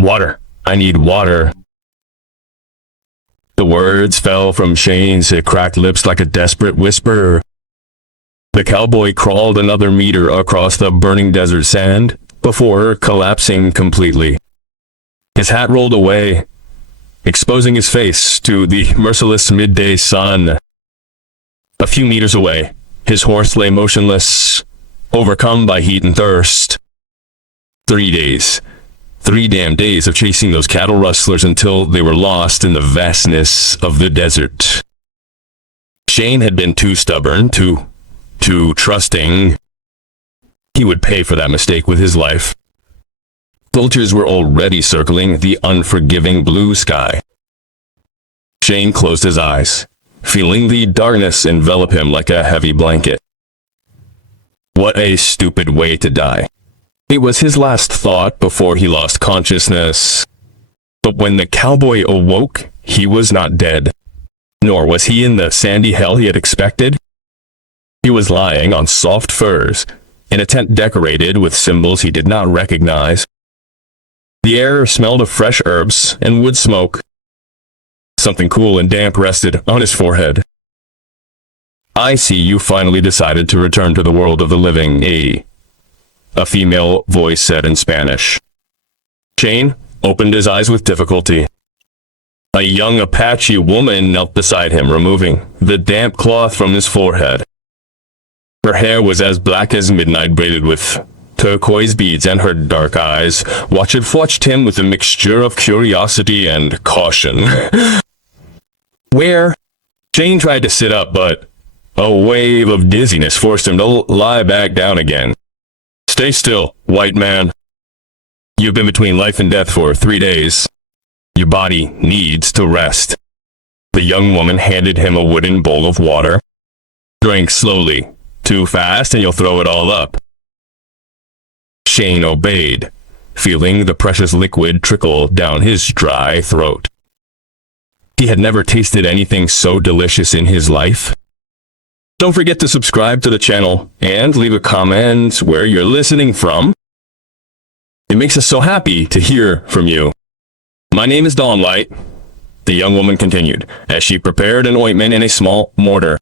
Water. I need water. The words fell from Shane's cracked lips like a desperate whisper. The cowboy crawled another meter across the burning desert sand before collapsing completely. His hat rolled away, exposing his face to the merciless midday sun. A few meters away, his horse lay motionless, overcome by heat and thirst. 3 days. 3 damn days of chasing those cattle rustlers until they were lost in the vastness of the desert. Shane had been too stubborn, too trusting. He would pay for that mistake with his life. Vultures were already circling the unforgiving blue sky. Shane closed his eyes, feeling the darkness envelop him like a heavy blanket. What a stupid way to die. It was his last thought before he lost consciousness. But when the cowboy awoke, he was not dead. Nor was he in the sandy hell he had expected. He was lying on soft furs, in a tent decorated with symbols he did not recognize. The air smelled of fresh herbs and wood smoke. Something cool and damp rested on his forehead. I see you finally decided to return to the world of the living, a female voice said in Spanish. Shane opened his eyes with difficulty. A young Apache woman knelt beside him, removing the damp cloth from his forehead. Her hair was as black as midnight, braided with turquoise beads, and her dark eyes watched him with a mixture of curiosity and caution. Where? Shane tried to sit up, but a wave of dizziness forced him to lie back down again. Stay still, white man. You've been between life and death for 3 days. Your body needs to rest. The young woman handed him a wooden bowl of water. Drink slowly. Too fast and you'll throw it all up. Shane obeyed, feeling the precious liquid trickle down his dry throat. He had never tasted anything so delicious in his life. Don't forget to subscribe to the channel and leave a comment where you're listening from. It makes us so happy to hear from you. My name is Dawnlight, the young woman continued, as she prepared an ointment in a small mortar.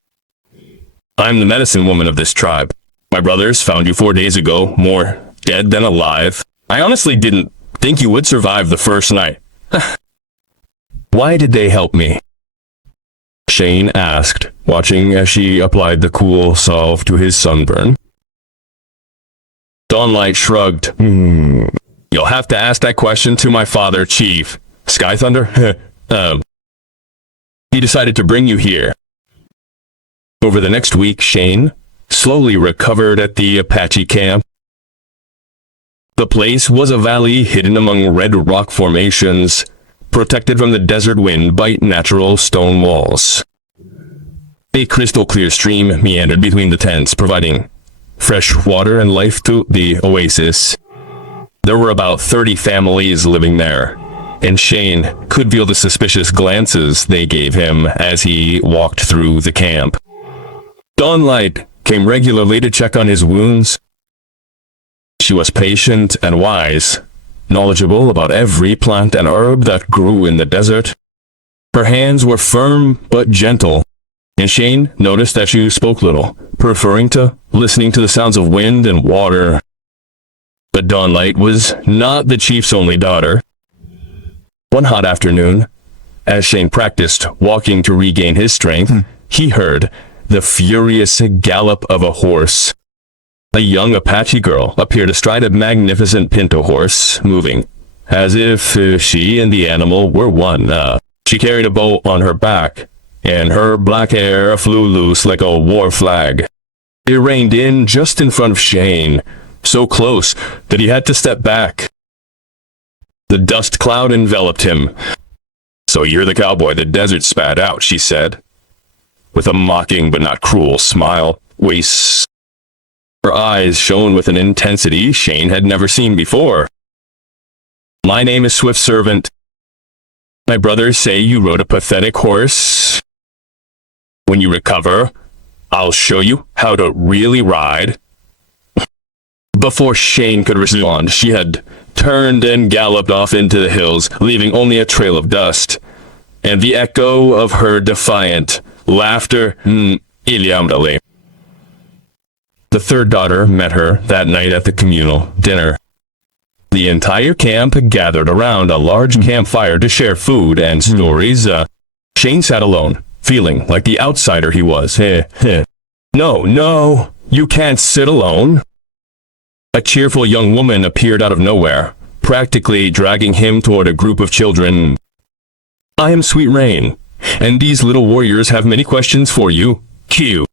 I'm the medicine woman of this tribe. My brothers found you 4 days ago, more dead than alive. I honestly didn't think you would survive the first night. Why did they help me? Shane asked, watching as she applied the cool salve to his sunburn. Dawnlight shrugged. You'll have to ask that question to my father, Chief. Sky Thunder? He decided to bring you here. Over the next week, Shane slowly recovered at the Apache camp. The place was a valley hidden among red rock formations, protected from the desert wind by natural stone walls. A crystal-clear stream meandered between the tents, providing fresh water and life to the oasis. There were about 30 families living there, and Shane could feel the suspicious glances they gave him as he walked through the camp. Dawnlight came regularly to check on his wounds. She was patient and wise, knowledgeable about every plant and herb that grew in the desert. Her hands were firm but gentle, and Shane noticed that she spoke little, preferring to listening to the sounds of wind and water. But Dawnlight was not the chief's only daughter. One hot afternoon, as Shane practiced walking to regain his strength, he heard the furious gallop of a horse. A young Apache girl appeared astride a magnificent pinto horse, moving as if she and the animal were one. She carried a bow on her back, and her black hair flew loose like a war flag. It reined in just in front of Shane, so close that he had to step back. The dust cloud enveloped him. So you're the cowboy the desert spat out, she said, with a mocking but not cruel smile. Her eyes shone with an intensity Shane had never seen before. My name is Swift Servant. My brothers say you rode a pathetic horse. When you recover, I'll show you how to really ride. Before Shane could respond, she had turned and galloped off into the hills, leaving only a trail of dust, and the echo of her defiant laughter. The third daughter met her that night at the communal dinner. The entire camp gathered around a large campfire to share food and stories. Shane sat alone, feeling like the outsider he was. No, you can't sit alone. A cheerful young woman appeared out of nowhere, practically dragging him toward a group of children. I am Sweet Rain, and these little warriors have many questions for you. Q.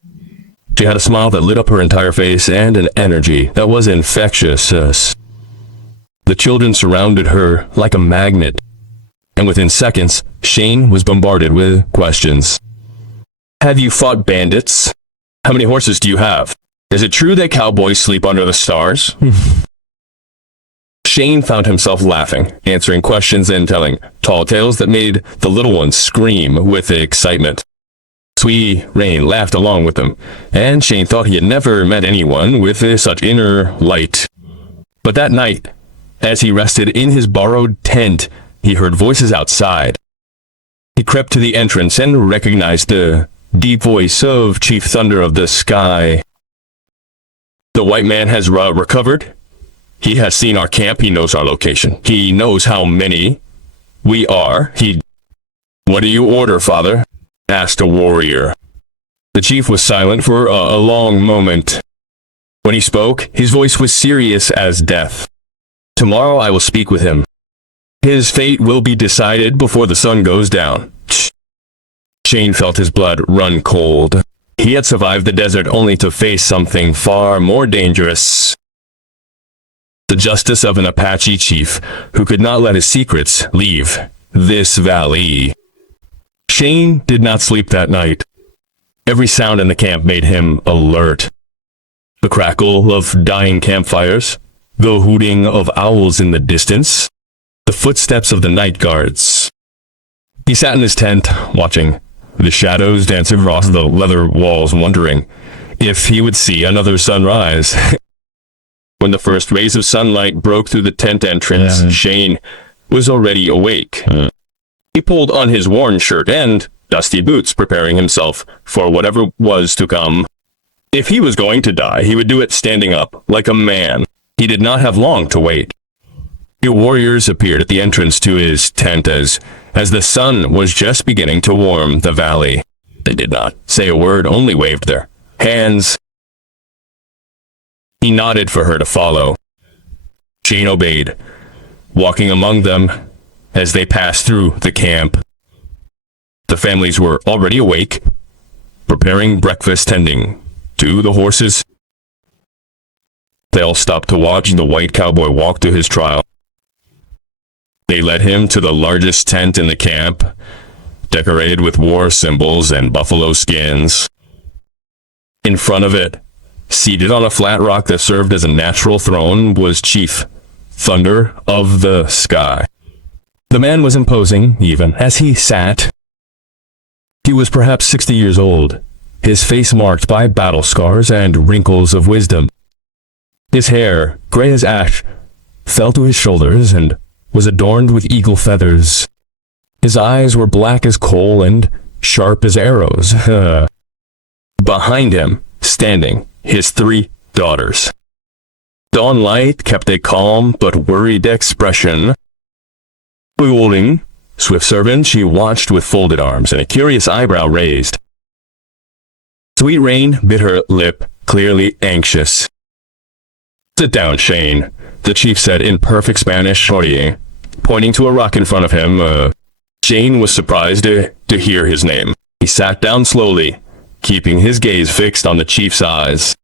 She had a smile that lit up her entire face and an energy that was infectious. The children surrounded her like a magnet, and within seconds, Shane was bombarded with questions. Have you fought bandits? How many horses do you have? Is it true that cowboys sleep under the stars? Shane found himself laughing, answering questions and telling tall tales that made the little ones scream with excitement. Sweet Rain laughed along with them, and Shane thought he had never met anyone with such inner light. But that night, as he rested in his borrowed tent, he heard voices outside. He crept to the entrance and recognized the deep voice of Chief Thunder of the Sky. The white man has recovered. He has seen our camp. He knows our location. He knows how many we are. What do you order, father? Asked a warrior. The chief was silent for a long moment. When he spoke, his voice was serious as death. Tomorrow I will speak with him. His fate will be decided before the sun goes down. Shane felt his blood run cold. He had survived the desert only to face something far more dangerous. The justice of an Apache chief who could not let his secrets leave this valley. Shane did not sleep that night. Every sound in the camp made him alert. The crackle of dying campfires, the hooting of owls in the distance, the footsteps of the night guards. He sat in his tent, watching the shadows dance across the leather walls, wondering if he would see another sunrise. When the first rays of sunlight broke through the tent entrance, Shane was already awake. He pulled on his worn shirt and dusty boots, preparing himself for whatever was to come. If he was going to die, he would do it standing up, like a man. He did not have long to wait. Two warriors appeared at the entrance to his tent as the sun was just beginning to warm the valley. They did not say a word, only waved their hands. He nodded for her to follow. Shane obeyed, walking among them as they passed through the camp. The families were already awake, preparing breakfast, tending to the horses. They all stopped to watch the white cowboy walk to his trial. They led him to the largest tent in the camp, decorated with war symbols and buffalo skins. In front of it, seated on a flat rock that served as a natural throne, was Chief Thunder of the Sky. The man was imposing, even as he sat. He was perhaps 60 years old, his face marked by battle scars and wrinkles of wisdom. His hair, gray as ash, fell to his shoulders and was adorned with eagle feathers. His eyes were black as coal and sharp as arrows. Behind him, standing, his 3 daughters. Dawnlight kept a calm but worried expression. Beholding Swift servant, she watched with folded arms and a curious eyebrow raised. Sweet Rain bit her lip, clearly anxious. Sit down, Shane, the chief said in perfect Spanish, pointing to a rock in front of him. Shane was surprised to hear his name. He sat down slowly, keeping his gaze fixed on the chief's eyes.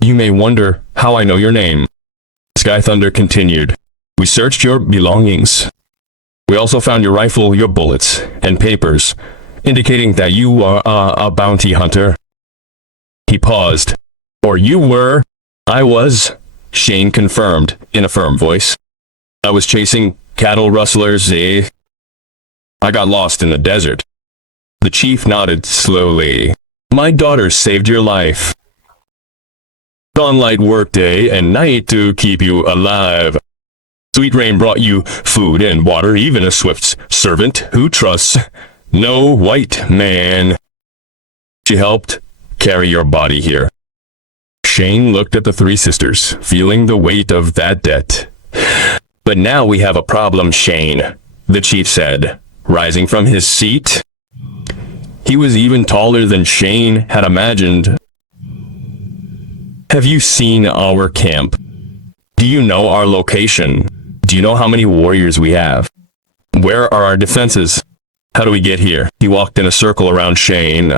You may wonder how I know your name. Sky Thunder continued. We searched your belongings. We also found your rifle, your bullets, and papers, indicating that you are a bounty hunter. He paused. Or you were. I was, Shane confirmed in a firm voice. I was chasing cattle rustlers, I got lost in the desert. The chief nodded slowly. My daughters saved your life. Dawnlight work day and night to keep you alive. Sweet rain brought you food and water, even a swift servant who trusts no white man. She helped carry your body here. Shane looked at the three sisters, feeling the weight of that debt. But now we have a problem, Shane, the chief said, rising from his seat. He was even taller than Shane had imagined. Have you seen our camp? Do you know our location? Do you know how many warriors we have? Where are our defenses? How do we get here? He walked in a circle around Shane.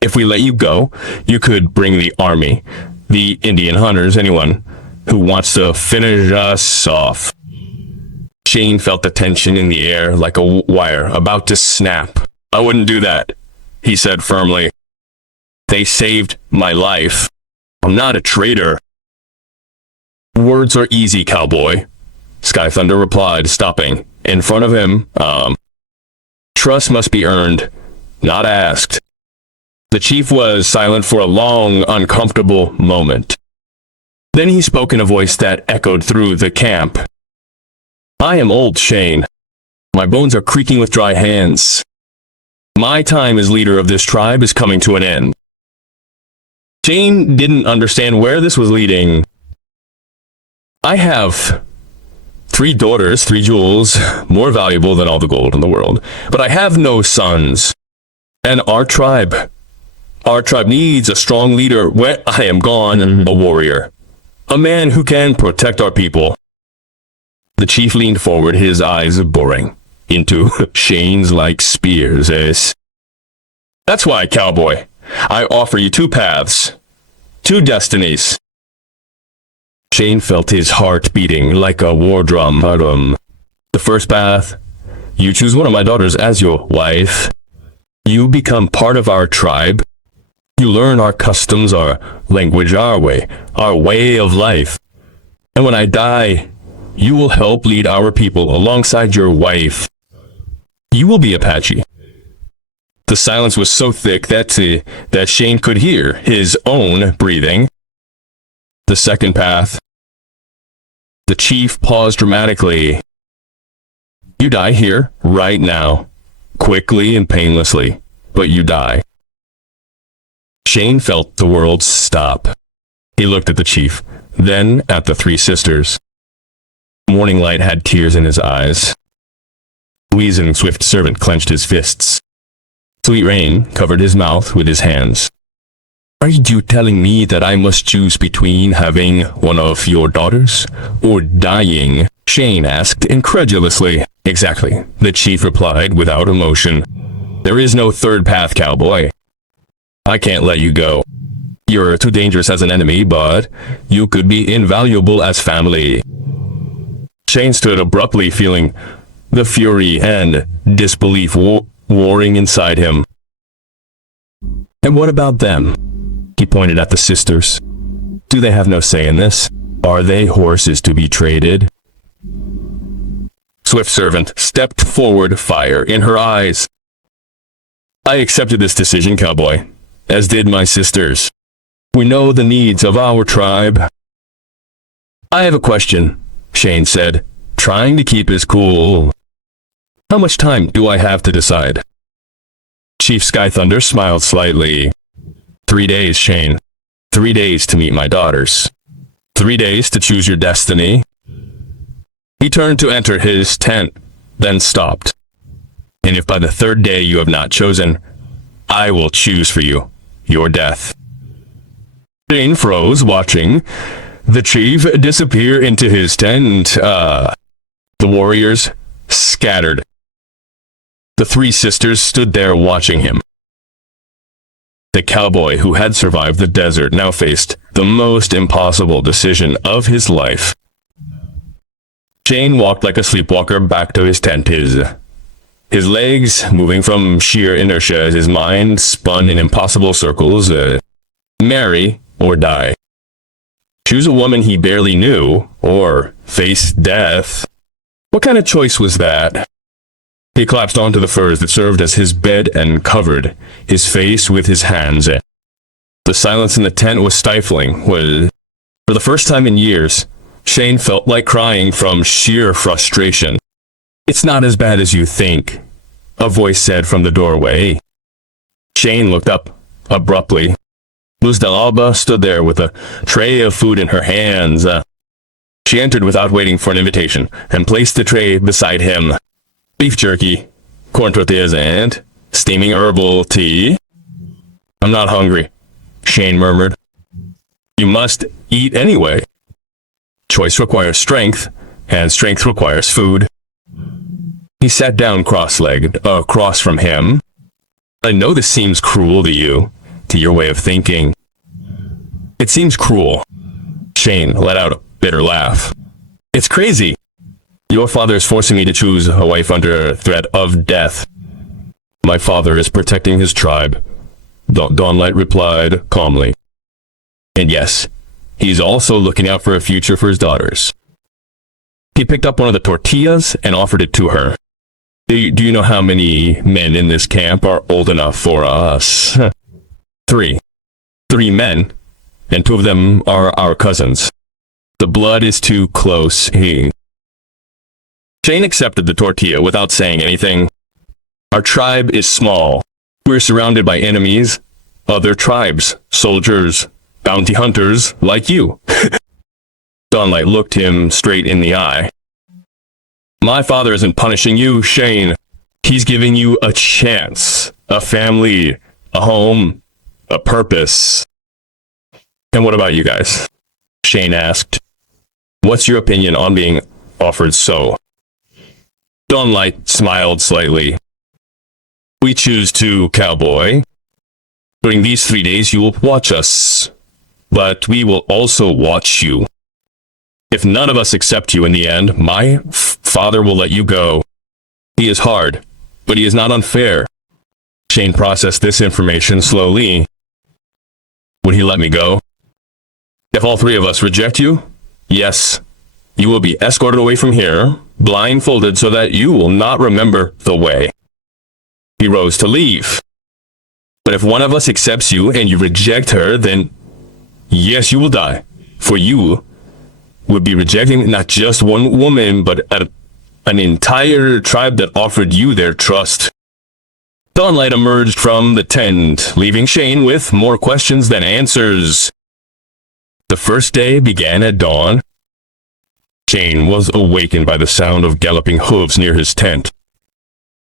If we let you go, you could bring the army, the Indian hunters, anyone who wants to finish us off. Shane felt the tension in the air like a wire about to snap. I wouldn't do that, he said firmly. They saved my life. I'm not a traitor. Words are easy, cowboy, Sky Thunder replied, stopping in front of him. Trust must be earned, not asked. The chief was silent for a long, uncomfortable moment. Then he spoke in a voice that echoed through the camp. I am old, Shane. My bones are creaking with dry hands. My time as leader of this tribe is coming to an end. Shane didn't understand where this was leading. I have 3 daughters, 3 jewels, more valuable than all the gold in the world, but I have no sons. And our tribe needs a strong leader when I am gone, a warrior, a man who can protect our people. The chief leaned forward, his eyes boring into Shane's like spears. That's why, cowboy, I offer you 2 paths, 2 destinies. Shane felt his heart beating like a war drum. The first path, you choose one of my daughters as your wife. You become part of our tribe. You learn our customs, our language, our way of life. And when I die, you will help lead our people alongside your wife. You will be Apache. The silence was so thick that Shane could hear his own breathing. The second path. The chief paused dramatically. You die here, right now, quickly and painlessly, but you die. Shane felt the world stop. He looked at the chief, then at the 3 sisters. Morning light had tears in his eyes. Weazened swift servant clenched his fists. Sweet rain covered his mouth with his hands. Are you telling me that I must choose between having one of your daughters or dying? Shane asked incredulously. Exactly, the chief replied without emotion. There is no third path, cowboy. I can't let you go. You're too dangerous as an enemy, but you could be invaluable as family. Shane stood abruptly, feeling the fury and disbelief warring inside him. And what about them? He pointed at the sisters. Do they have no say in this? Are they horses to be traded? Swift servant stepped forward, fire in her eyes. I accepted this decision, cowboy, as did my sisters. We know the needs of our tribe. I have a question, Shane said, trying to keep his cool. How much time do I have to decide? Chief Sky Thunder smiled slightly. 3 days, Shane. 3 days to meet my daughters. 3 days to choose your destiny. He turned to enter his tent, then stopped. And if by the 3rd day you have not chosen, I will choose for you your death. Shane froze, watching the chief disappear into his tent. The warriors scattered. The 3 sisters stood there watching him. The cowboy who had survived the desert now faced the most impossible decision of his life. Shane walked like a sleepwalker back to his tent, his legs moving from sheer inertia as his mind spun in impossible circles. Marry or die. Choose a woman he barely knew, or face death. What kind of choice was that? He collapsed onto the furs that served as his bed and covered his face with his hands. The silence in the tent was stifling. For the first time in years, Shane felt like crying from sheer frustration. "It's not as bad as you think," a voice said from the doorway. Shane looked up abruptly. Luz del Alba stood there with a tray of food in her hands. She entered without waiting for an invitation and placed the tray beside him. "Beef jerky, corn tortillas, and steaming herbal tea." "I'm not hungry," Shane murmured. "You must eat anyway. Choice requires strength, and strength requires food." He sat down cross-legged, across from him. "I know this seems cruel to you, to your way of thinking." "It seems cruel." Shane let out a bitter laugh. "It's crazy. Your father is forcing me to choose a wife under threat of death." "My father is protecting his tribe," Dawnlight replied calmly. "And yes, he's also looking out for a future for his daughters." He picked up one of the tortillas and offered it to her. Do you know how many men in this camp are old enough for us?" "Three. 3 men, and 2 of them are our cousins. The blood is too close." Shane accepted the tortilla without saying anything. "Our tribe is small. We're surrounded by enemies, other tribes, soldiers, bounty hunters like you." Dawnlight looked him straight in the eye. "My father isn't punishing you, Shane. He's giving you a chance, a family, a home, a purpose." "And what about you guys?" Shane asked. "What's your opinion on being offered so?" Dawnlight smiled slightly. "We choose to, cowboy. During these 3 days you will watch us, but we will also watch you. If none of us accept you in the end, my father will let you go. He is hard, but he is not unfair." Shane processed this information slowly. "Would he let me go?" "If all 3 of us reject you, yes. You will be escorted away from here, blindfolded so that you will not remember the way." He rose to leave. "But if one of us accepts you and you reject her, then yes, you will die. For you would be rejecting not just one woman, but an entire tribe that offered you their trust." Dawnlight emerged from the tent, leaving Shane with more questions than answers. The first day began at dawn. Shane was awakened by the sound of galloping hooves near his tent.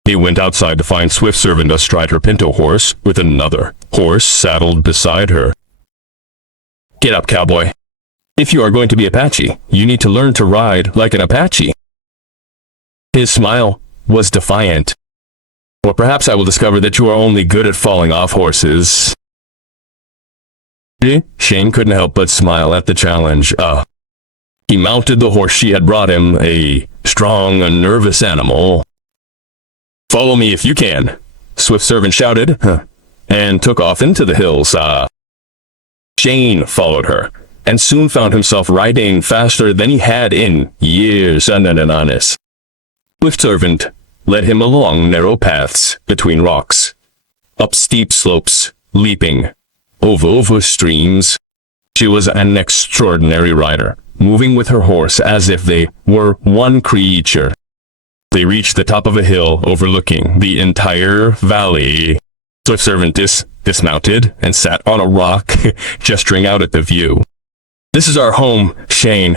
He went outside to find Swift Servant astride her pinto horse, with another horse saddled beside her. "Get up, cowboy. If you are going to be Apache, you need to learn to ride like an Apache." His smile was defiant. "Or perhaps I will discover that you are only good at falling off horses." Shane couldn't help but smile at the challenge. He mounted the horse she had brought him, a strong, nervous animal. "Follow me if you can," Swift Servant shouted, and took off into the hills. Shane followed her, and soon found himself riding faster than he had in years. Swift Servant led him along narrow paths between rocks, up steep slopes, leaping over streams. She was an extraordinary rider, moving with her horse as if they were one creature. They reached the top of a hill overlooking the entire valley. Swift Servant dismounted and sat on a rock, gesturing out at the view. "This is our home, Shane.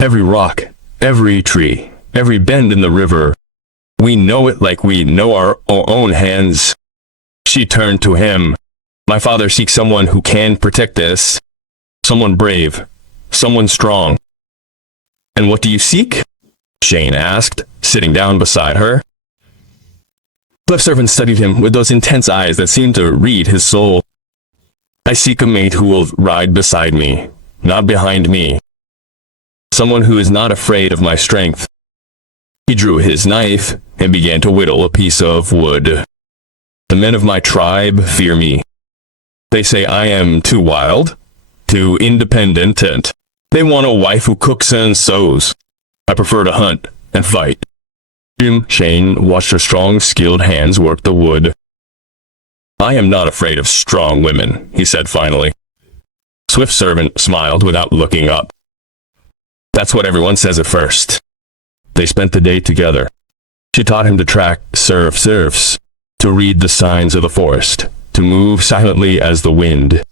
Every rock, every tree, every bend in the river. We know it like we know our own hands." She turned to him. "My father seeks someone who can protect this. Someone brave. Someone strong." "And what do you seek?" Shane asked, sitting down beside her. Swift Servant studied him with those intense eyes that seemed to read his soul. "I seek a mate who will ride beside me, not behind me. Someone who is not afraid of my strength." He drew his knife and began to whittle a piece of wood. "The men of my tribe fear me. They say I am too wild, too independent, and they want a wife who cooks and sews. I prefer to hunt and fight." Shane watched her strong, skilled hands work the wood. I am not afraid of strong women, he said finally. Swift Servant smiled without looking up. That's what everyone says at first. They spent the day together. She taught him to track serfs, to read the signs of the forest, to move silently as the wind.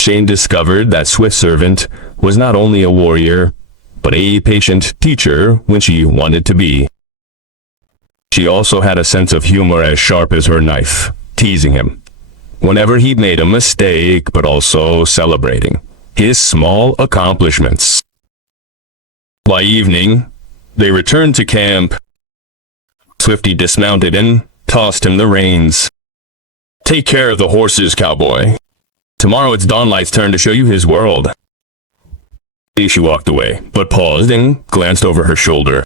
Shane discovered that Swift Servant was not only a warrior, but a patient teacher when she wanted to be. She also had a sense of humor as sharp as her knife, teasing him whenever he made a mistake, but also celebrating his small accomplishments. By evening, they returned to camp. Swifty dismounted and tossed him the reins. Take care of the horses, cowboy. Tomorrow it's Dawnlight's turn to show you his world. She walked away, but paused and glanced over her shoulder.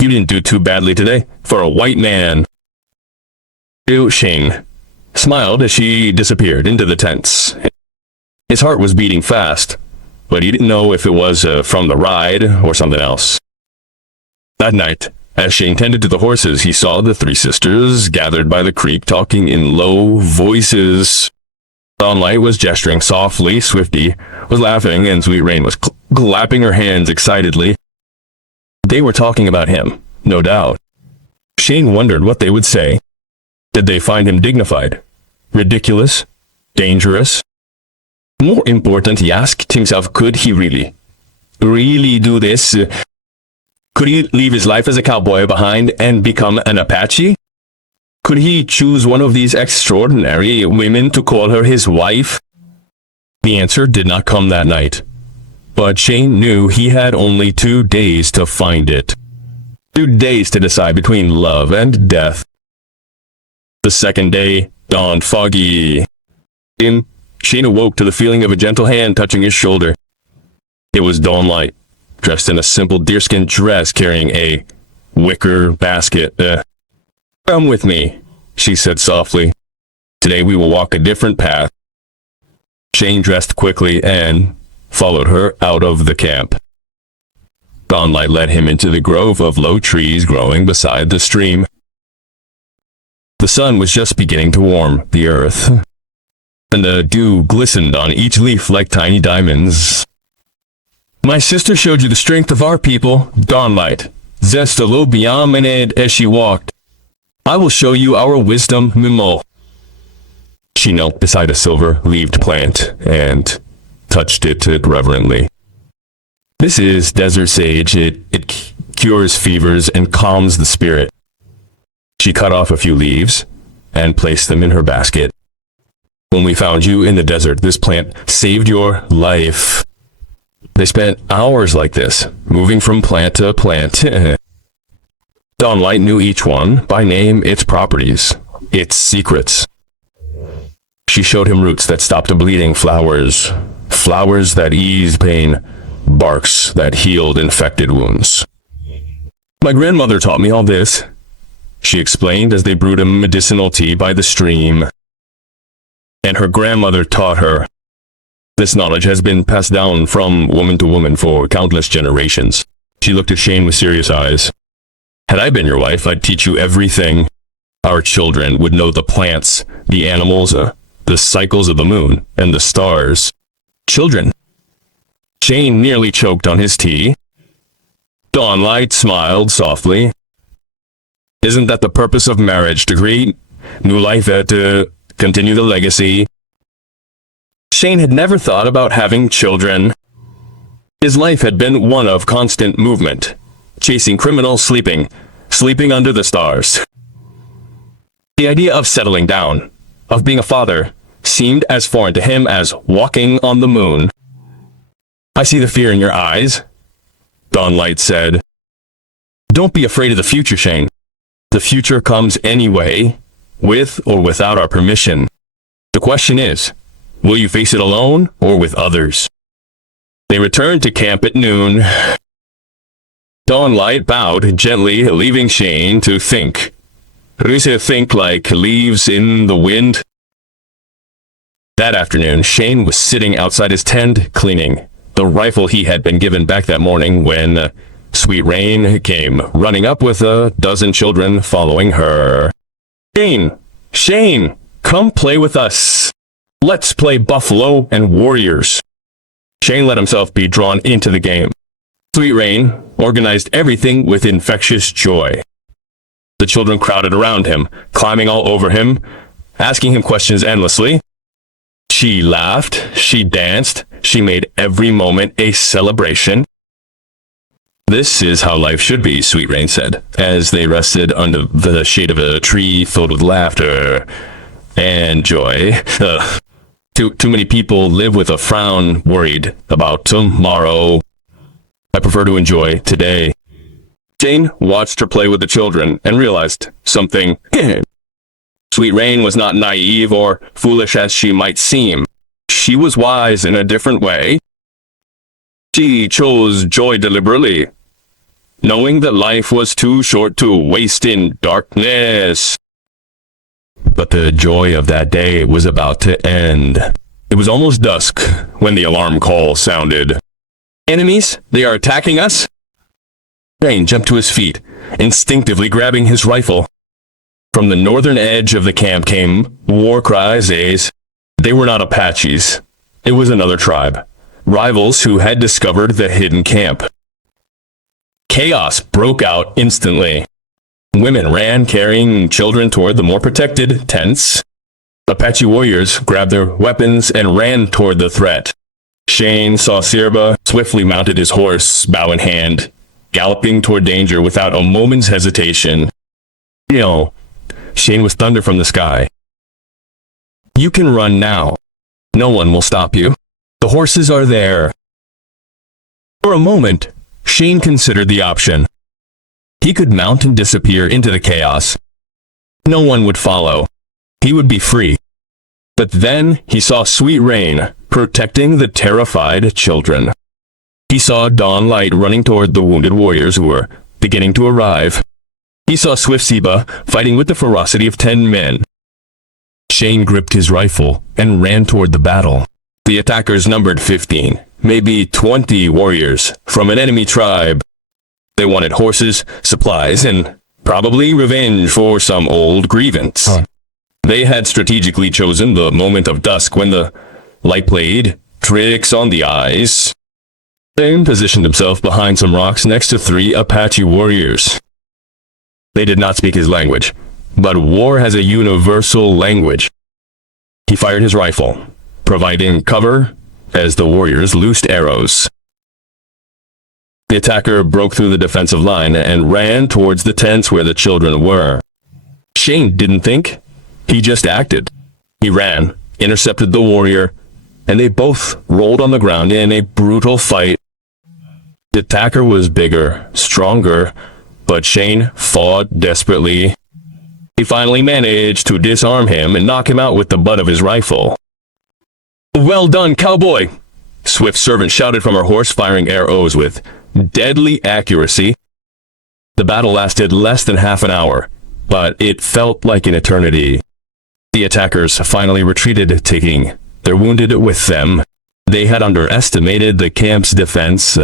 You didn't do too badly today, for a white man. Shane smiled as she disappeared into the tents. His heart was beating fast, but he didn't know if it was from the ride or something else. That night, as Shane tended to the horses, he saw the three sisters gathered by the creek talking in low voices. Dawnlight was gesturing softly, Swifty was laughing, and Sweet Rain was clapping her hands excitedly. They were talking about him, no doubt. Shane wondered what they would say. Did they find him dignified? Ridiculous? Dangerous? More important, he asked himself, could he really do this? Could he leave his life as a cowboy behind and become an Apache? Could he choose one of these extraordinary women to call her his wife? The answer did not come that night, but Shane knew he had only 2 days to find it. 2 days to decide between love and death. The second day dawned foggy. Shane awoke to the feeling of a gentle hand touching his shoulder. It was Dawnlight, dressed in a simple deerskin dress carrying a wicker basket. Come with me, she said softly. Today we will walk a different path. Shane dressed quickly and followed her out of the camp. Dawnlight led him into the grove of low trees growing beside the stream. The sun was just beginning to warm the earth, and the dew glistened on each leaf like tiny diamonds. My sister showed you the strength of our people, Dawnlight zest a little beyond as she walked. I will show you our wisdom, Mimo. She knelt beside a silver-leaved plant and touched it reverently. This is desert sage. It cures fevers and calms the spirit. She cut off a few leaves and placed them in her basket. When we found you in the desert, this plant saved your life. They spent hours like this, moving from plant to plant. Dawnlight knew each one by name, its properties, its secrets. She showed him roots that stopped a bleeding, flowers that eased pain, barks that healed infected wounds. My grandmother taught me all this, she explained as they brewed a medicinal tea by the stream. And her grandmother taught her. This knowledge has been passed down from woman to woman for countless generations. She looked at Shane with serious eyes. Had I been your wife, I'd teach you everything. Our children would know the plants, the animals, the cycles of the moon, and the stars. Children. Shane nearly choked on his tea. Dawnlight smiled softly. Isn't that the purpose of marriage, to create new life, to continue the legacy? Shane had never thought about having children. His life had been one of constant movement, chasing criminals, sleeping under the stars. The idea of settling down, of being a father, seemed as foreign to him as walking on the moon. I see the fear in your eyes, Dawnlight said. Don't be afraid of the future, Shane. The future comes anyway, with or without our permission. The question is, will you face it alone or with others? They returned to camp at noon. Dawnlight bowed gently, leaving Shane to think. Think like leaves in the wind. That afternoon, Shane was sitting outside his tent, cleaning the rifle he had been given back that morning when Sweet Rain came running up with a dozen children following her. Shane! Shane! Come play with us. Let's play Buffalo and Warriors. Shane let himself be drawn into the game. Sweet Rain organized everything with infectious joy. The children crowded around him, climbing all over him, asking him questions endlessly. She laughed, she danced, she made every moment a celebration. This is how life should be, Sweet Rain said, as they rested under the shade of a tree filled with laughter and joy. Too many people live with a frown, worried about tomorrow. I prefer to enjoy today. Shane watched her play with the children and realized something. Sweet Rain was not naive or foolish as she might seem. She was wise in a different way. She chose joy deliberately, knowing that life was too short to waste in darkness. But the joy of that day was about to end. It was almost dusk when the alarm call sounded. Enemies, they are attacking us? Shane jumped to his feet, instinctively grabbing his rifle. From the northern edge of the camp came war cries. They were not Apaches. It was another tribe, rivals who had discovered the hidden camp. Chaos broke out instantly. Women ran carrying children toward the more protected tents. Apache warriors grabbed their weapons and ran toward the threat. Shane saw Sierva swiftly mounted his horse, bow in hand, galloping toward danger without a moment's hesitation. Shane was thunder from the sky. You can run now. No one will stop you. The horses are there. For a moment, Shane considered the option. He could mount and disappear into the chaos. No one would follow. He would be free. But then he saw Sweet Rain protecting the terrified children. He saw dawn light running toward the wounded warriors who were beginning to arrive. He saw Swift Seba fighting with the ferocity of 10 men. Shane gripped his rifle and ran toward the battle. The attackers numbered 15, maybe 20 warriors from an enemy tribe. They wanted horses, supplies, and probably revenge for some old grievance. They had strategically chosen the moment of dusk when the light played tricks on the eyes. Shane positioned himself behind some rocks next to 3 Apache warriors. They did not speak his language, but war has a universal language. He fired his rifle, providing cover as the warriors loosed arrows. The attacker broke through the defensive line and ran towards the tents where the children were. Shane didn't think. He just acted. He ran, intercepted the warrior, and they both rolled on the ground in a brutal fight. The attacker was bigger, stronger, but Shane fought desperately. He finally managed to disarm him and knock him out with the butt of his rifle. Well done, cowboy! Swift's servant shouted from her horse, firing arrows with deadly accuracy. The battle lasted less than half an hour, but it felt like an eternity. The attackers finally retreated, taking their wounded with them. They had underestimated the camp's defense.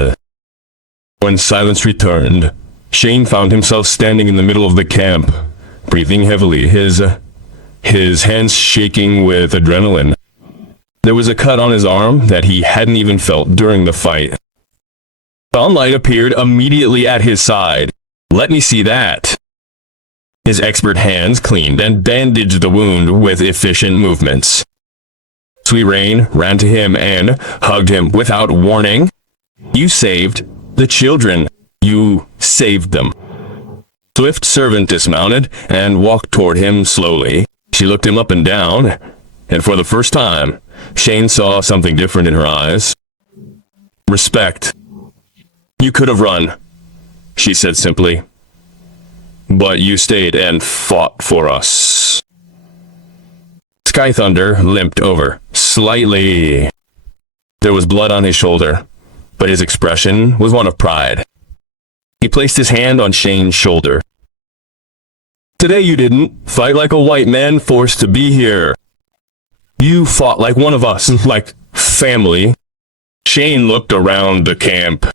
When silence returned, Shane found himself standing in the middle of the camp, breathing heavily, his hands shaking with adrenaline. There was a cut on his arm that he hadn't even felt during the fight. Sunlight appeared immediately at his side. Let me see that. His expert hands cleaned and bandaged the wound with efficient movements. Sweet Rain ran to him and hugged him without warning. You saved the children. You saved them. Swift's servant dismounted and walked toward him slowly. She looked him up and down, and for the first time, Shane saw something different in her eyes. Respect. You could have run, she said simply. But you stayed and fought for us. Sky Thunder limped over, slightly. There was blood on his shoulder, but his expression was one of pride. He placed his hand on Shane's shoulder. Today you didn't fight like a white man forced to be here. You fought like one of us, like family. Shane looked around the camp.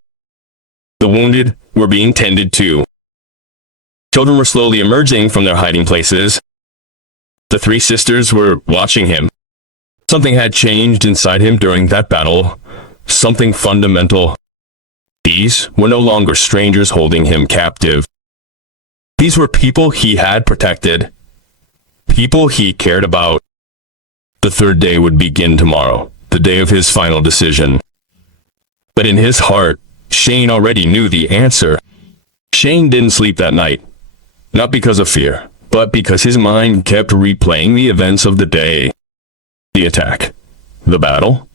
The wounded were being tended to. Children were slowly emerging from their hiding places. The three sisters were watching him. Something had changed inside him during that battle. Something fundamental. These were no longer strangers holding him captive. These were people he had protected. People he cared about. The third day would begin tomorrow, the day of his final decision. But in his heart, Shane already knew the answer. Shane didn't sleep that night. Not because of fear, but because his mind kept replaying the events of the day. The attack. The battle.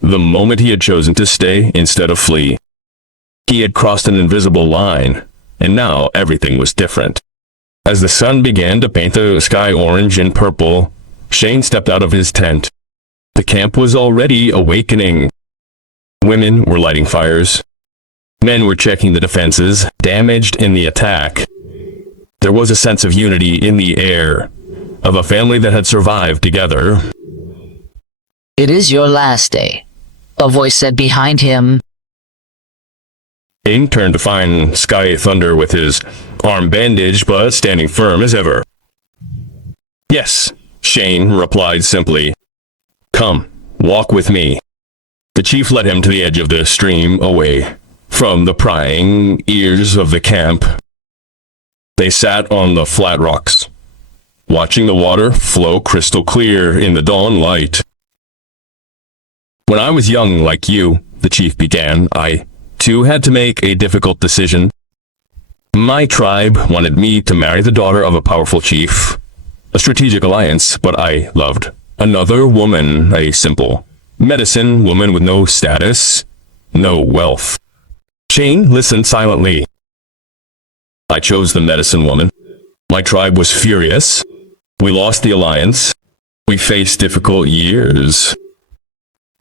The moment he had chosen to stay instead of flee. He had crossed an invisible line, and now everything was different. As the sun began to paint the sky orange and purple, Shane stepped out of his tent. The camp was already awakening. Women were lighting fires. Men were checking the defenses, damaged in the attack. There was a sense of unity in the air, of a family that had survived together. It is your last day, a voice said behind him. Shane turned to find Sky Thunder with his arm bandaged but standing firm as ever. Yes, Shane replied simply. Come, walk with me. The chief led him to the edge of the stream, away from the prying ears of the camp. They sat on the flat rocks, watching the water flow crystal clear in the dawn light. When I was young like you, the chief began, I, too, had to make a difficult decision. My tribe wanted me to marry the daughter of a powerful chief. A strategic alliance, but I loved another woman, a simple medicine woman with no status, no wealth. Shane listened silently. I chose the medicine woman. My tribe was furious. We lost the alliance. We faced difficult years.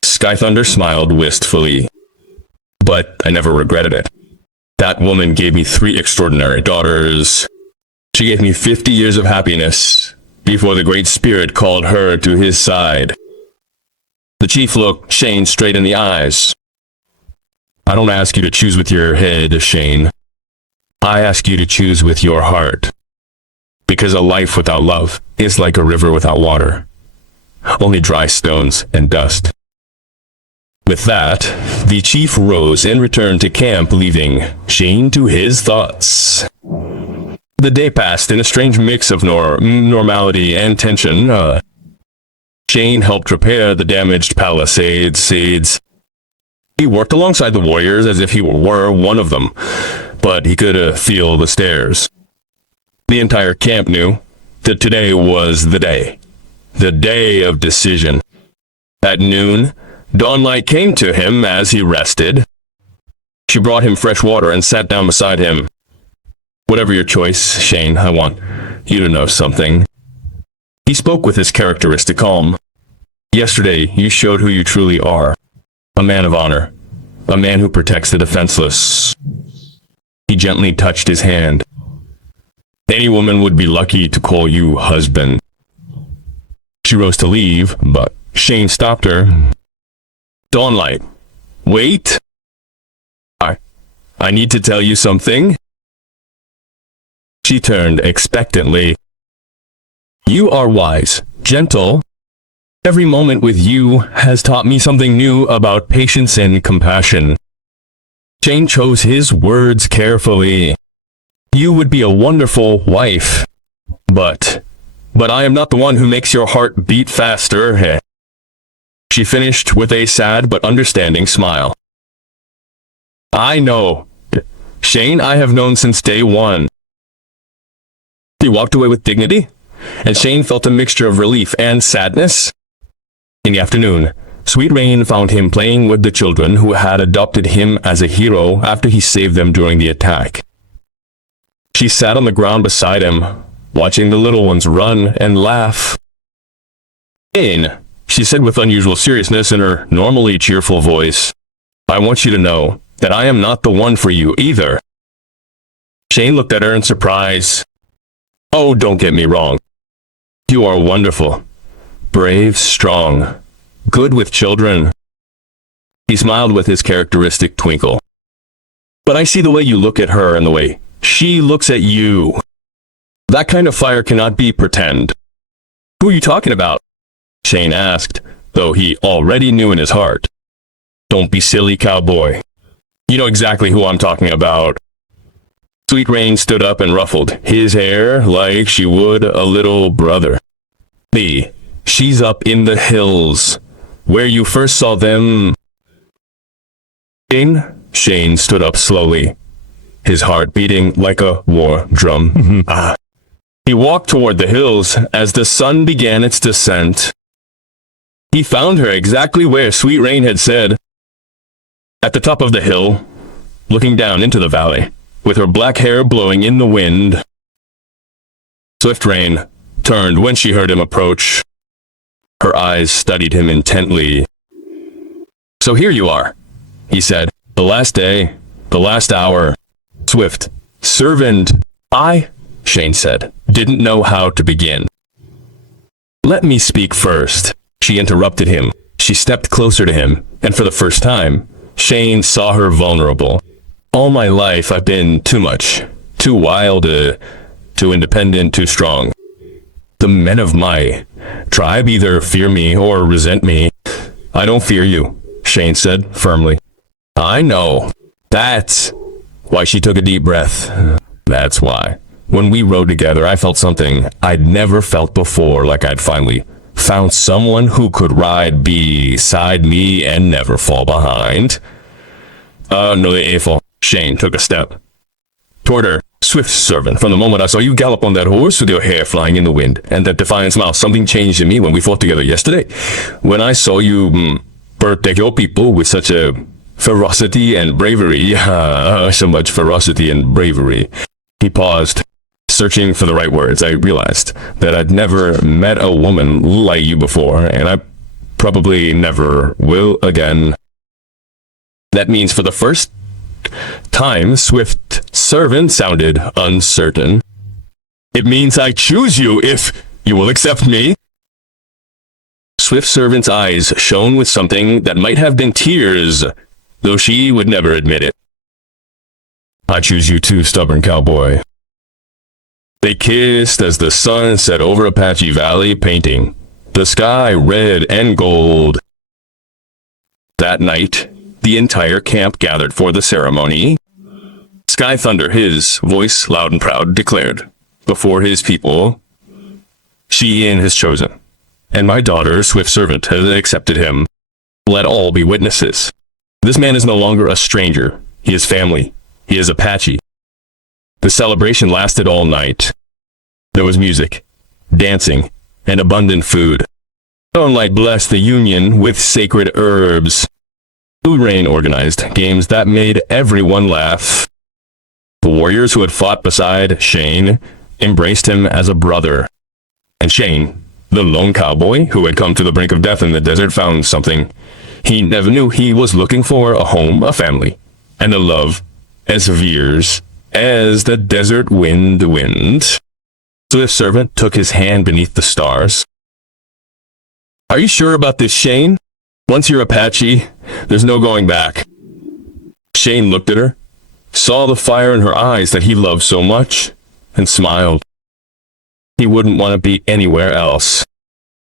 Sky Thunder smiled wistfully. But I never regretted it. That woman gave me 3 extraordinary daughters. She gave me 50 years of happiness before the Great Spirit called her to his side. The chief looked Shane straight in the eyes. I don't ask you to choose with your head, Shane. I ask you to choose with your heart. Because a life without love is like a river without water. Only dry stones and dust. With that, the chief rose and returned to camp, leaving Shane to his thoughts. The day passed in a strange mix of normality and tension. Shane helped repair the damaged palisades. He worked alongside the warriors as if he were one of them, but he could feel the stares. The entire camp knew that today was the day of decision. At noon, Dawnlight came to him as he rested. She brought him fresh water and sat down beside him. Whatever your choice, Shane, I want you to know something. He spoke with his characteristic calm. Yesterday, you showed who you truly are. A man of honor. A man who protects the defenseless. He gently touched his hand. Any woman would be lucky to call you husband. She rose to leave, but Shane stopped her. Dawnlight, wait. I need to tell you something. She turned expectantly. You are wise, gentle. Every moment with you has taught me something new about patience and compassion. Shane chose his words carefully. You would be a wonderful wife. But I am not the one who makes your heart beat faster. She finished with a sad but understanding smile. I know. Shane, I have known since day one. He walked away with dignity, and Shane felt a mixture of relief and sadness. In the afternoon, Sweet Rain found him playing with the children who had adopted him as a hero after he saved them during the attack. She sat on the ground beside him, watching the little ones run and laugh. Shane, she said with unusual seriousness in her normally cheerful voice, I want you to know that I am not the one for you either. Shane looked at her in surprise. Oh, don't get me wrong. You are wonderful, brave, strong, good with children. He smiled with his characteristic twinkle. But I see the way you look at her and the way she looks at you. That kind of fire cannot be pretend. Who are you talking about? Shane asked, though he already knew in his heart. Don't be silly, cowboy. You know exactly who I'm talking about. Sweet Rain stood up and ruffled his hair like she would a little brother. She's up in the hills, where you first saw them. Shane stood up slowly, his heart beating like a war drum. He walked toward the hills as the sun began its descent. He found her exactly where Sweet Rain had said, at the top of the hill, looking down into the valley, with her black hair blowing in the wind. Swift Rain turned when she heard him approach. Her eyes studied him intently. So here you are, he said. The last day, the last hour. Swift, servant. Shane said, didn't know how to begin. Let me speak first, she interrupted him. She stepped closer to him, and for the first time, Shane saw her vulnerable. All my life I've been too much, too wild, too independent, too strong. The men of my tribe either fear me or resent me. I don't fear you, Shane said firmly. I know. That's why. She took a deep breath. That's why. When we rode together, I felt something I'd never felt before, like I'd finally found someone who could ride beside me and never fall behind. No, Eiffel. Shane took a step toward her. Swift servant, from the moment I saw you gallop on that horse with your hair flying in the wind and that defiant smile, something changed in me when we fought together yesterday. When I saw you protect your people with such a ferocity and bravery, so much ferocity and bravery. He paused, searching for the right words. I realized that I'd never met a woman like you before, and I probably never will again. That means for the first time, Swift servant sounded uncertain. It means I choose you if you will accept me. Swift servant's eyes shone with something that might have been tears, though she would never admit it. I choose you too, stubborn cowboy. They kissed as the sun set over Apache Valley, painting the sky red and gold. That night, the entire camp gathered for the ceremony. Sky Thunder, his voice loud and proud, declared before his people, Shein has chosen, and my daughter, Swift Servant, has accepted him. Let all be witnesses. This man is no longer a stranger. He is family. He is Apache. The celebration lasted all night. There was music, dancing, and abundant food. Moonlight blessed the union with sacred herbs. Blue Rain organized games that made everyone laugh. The warriors who had fought beside Shane embraced him as a brother. And Shane, the lone cowboy who had come to the brink of death in the desert, found something he never knew. He was looking for a home, a family, and a love as fierce as the desert wind. Swift Servant took his hand beneath the stars. Are you sure about this, Shane? Once you're Apache, there's no going back. Shane looked at her, saw the fire in her eyes that he loved so much, and smiled. He wouldn't want to be anywhere else.